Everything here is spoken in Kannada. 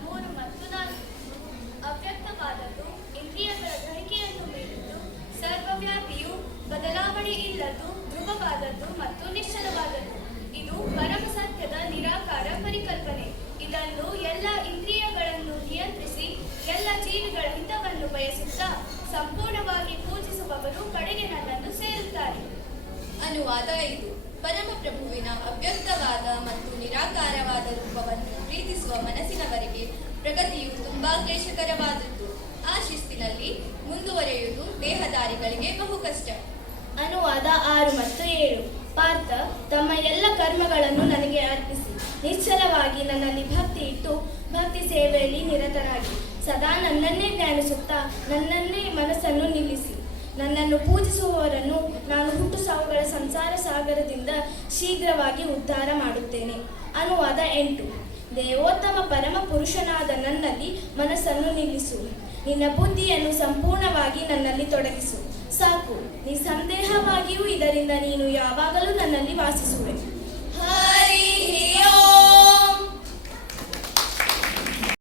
3 ಮತ್ತು 4. ಅವ್ಯಕ್ತವಾದದ್ದು ಇಂದ್ರಿಯಗಳ ಗ್ರಹಿಕೆಯನ್ನು ಮೀರಿದ್ದು, ಸರ್ವವ್ಯಾಪಿಯು, ಬದಲಾವಣೆ ಇಲ್ಲದ್ದು, ಧ್ರುವವಾದದ್ದು ಮತ್ತು ನಿಶ್ಚಲವಾದದ್ದು. ಇದು ಪರಮ ಸತ್ಯದ ನಿರಾಕಾರ ಪರಿಕಲ್ಪನೆ. ಇದನ್ನು ಎಲ್ಲ ಇಂದ್ರಿಯಗಳನ್ನು ನಿಯಂತ್ರಿಸಿ ಎಲ್ಲ ಜೀವಿಗಳ ಹಿತವನ್ನು ಬಯಸುತ್ತಾ ಸಂಪೂರ್ಣವಾಗಿ ಪೂಜಿಸುವವರು ಕಡೆಗೆ ನನ್ನನ್ನು ಸೇರುತ್ತಾರೆ. ಅನುವಾದ 5. ಪರಮಪ್ರಭುವಿನ ಅವ್ಯಕ್ತವಾದ ಮತ್ತು ನಿರಾಕಾರವಾದ ರೂಪವನ್ನು ಪ್ರೀತಿಸುವ ಮನಸ್ಸಿನವರಿಗೆ ಪ್ರಗತಿಯು ತುಂಬಾ ಕ್ಲೇಶಕರವಾದದ್ದು. ಆ ಶಿಸ್ತಿನಲ್ಲಿ ಮುಂದುವರೆಯುವುದು ದೇಹದಾರಿಗಳಿಗೆ ಬಹು ಕಷ್ಟ. ಅನುವಾದ 6 ಮತ್ತು 7. ಪಾರ್ಥ, ತಮ್ಮ ಎಲ್ಲ ಕರ್ಮಗಳನ್ನು ನನಗೆ ಅರ್ಪಿಸಿ ನಿಶ್ಚಲವಾಗಿ ನನ್ನಲ್ಲಿ ಭಕ್ತಿ ಇಟ್ಟು ಭಕ್ತಿ ಸೇವೆಯಲ್ಲಿ ನಿರತರಾಗಿ ಸದಾ ನನ್ನನ್ನೇ ಧ್ಯಾನಿಸುತ್ತಾ ನನ್ನನ್ನೇ ಮನಸ್ಸನ್ನು ನಿಲ್ಲಿಸಿ. ನನ್ನನ್ನು ಪೂಜಿಸುವವರನ್ನು ನಾನು ಹುಟ್ಟು ಸಾವುಗಳ ಸಂಸಾರ ಸಾಗರದಿಂದ ಶೀಘ್ರವಾಗಿ ಉದ್ಧಾರ ಮಾಡುತ್ತೇನೆ. ಅನುವಾದ 8. ದೇವೋತ್ತಮ ಪರಮ ಪುರುಷನಾದ ನನ್ನಲ್ಲಿ ಮನಸ್ಸನ್ನು ನಿಲ್ಲಿಸು. ನಿನ್ನ ಬುದ್ಧಿಯನ್ನು ಸಂಪೂರ್ಣವಾಗಿ ನನ್ನಲ್ಲಿ ತೊಡಗಿಸು. ಸಾಕು, ನಿಸ್ಸಂದೇಹವಾಗಿಯೂ ಇದರಿಂದ ನೀನು ಯಾವಾಗಲೂ ನನ್ನಲ್ಲಿ ವಾಸಿಸುವೆ. ಹರಿ